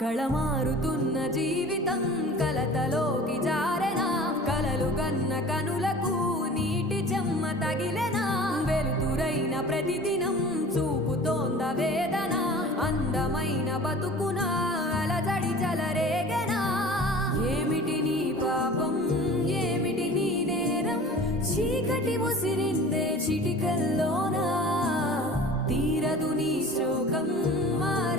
కళమారుతున్న జీవితం కలతలోకి జారెనా కలలు గన్న కనులకు నీటి చెమ్మ తగిలెనా వెలుతురైన ప్రతిదినం చూపుతోంద వేదన అందమైన బతుకున అలజడి చలరేగెనా ఏమిటి నీ పాపం ఏమిటి నీ నేరం చీకటి ముసిరిందే చిటికల్లోనా తీరదు నీ శోకం మార